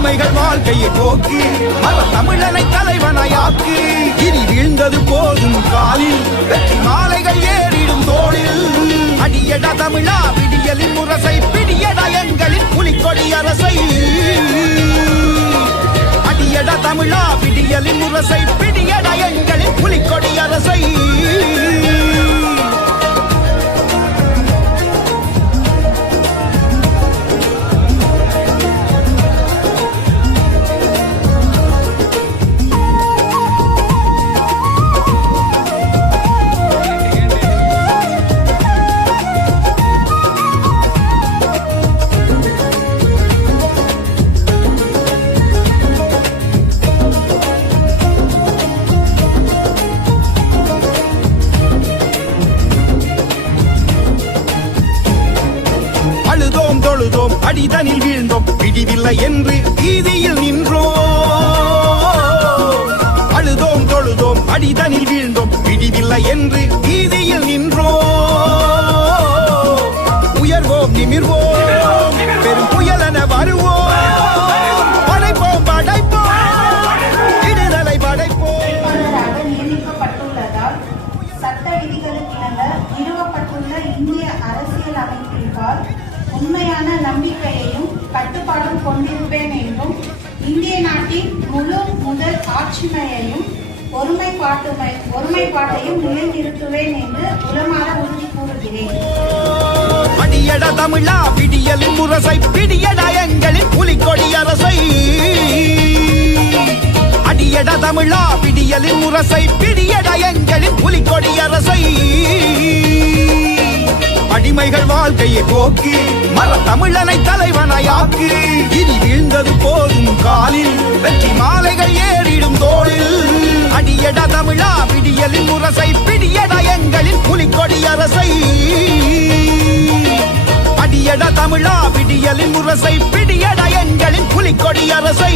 அடிமைகள் வாழ்க்கையை போக்கி தமிழனை தலைவனாயாக்கு. இனி வீழ்ந்தது போதும் காலில் வெற்றி மாலைகள் ஏறிடும் தோளில். அடியடா தமிழா விடியலின் முரசை பிடியடா எங்களின் புலிக்கொடி அரசை. அடியடா தமிழா விடியலின் முரசை பிடியடா எங்களின் புலிக்கொடி அரசை. தொழுதோம் அடிதனில் வீழ்ந்தோம் பிடிவில்லை என்று வீதியில் நின்றோம். அழுதோம் தொழுதோம் அடிதனில் வீழ்ந்தோம் பிடிவில்லை என்று வீதியில் நின்றோம். உயர்வோம் நிமிர்வோம் பெரும் புயலென வருவோம். படைப்போம் படைப்போம் விடுதலை படைப்போம். நியமிக்கப்பட்டுள்ளதால் சட்ட விதிகளுக்கிணங்க நிறுவப்பட்டுள்ள இந்திய அரசியல் அமைப்பிற்கால் உண்மையான நம்பிக்கையையும் கட்டுப்பாடும் கொண்டிருப்பேன் என்றும் இந்திய நாட்டின் முழு முதல் ஆட்சிமையையும் ஒருமைப்பாட்டையும் நிலைநிறுத்துவேன் என்று உளமாற உறுதி கூறுகிறேன். அடியட தமிழா விடியலின் முரசை பிடியடா எங்களின் புலிக்கொடி அரசை. அடியட தமிழா விடியலின் முரசை பிடியடா எங்களின் புலிக்கொடி அரசை. அடிமைகள் வாழ்க்கையை போக்கி தமிழனை தலைவனாயாக்கு. இனி வீழ்ந்தது போதும் காலில் வெற்றி மாலைகள் ஏறிடும் தோளில். அடியடா தமிழா விடியலின் முரசை பிடியடா எங்களின் புலிக்கொடி அரசை. அடியடா தமிழா விடியலின் முரசை பிடியடா எங்களின் புலிக்கொடி அரசை.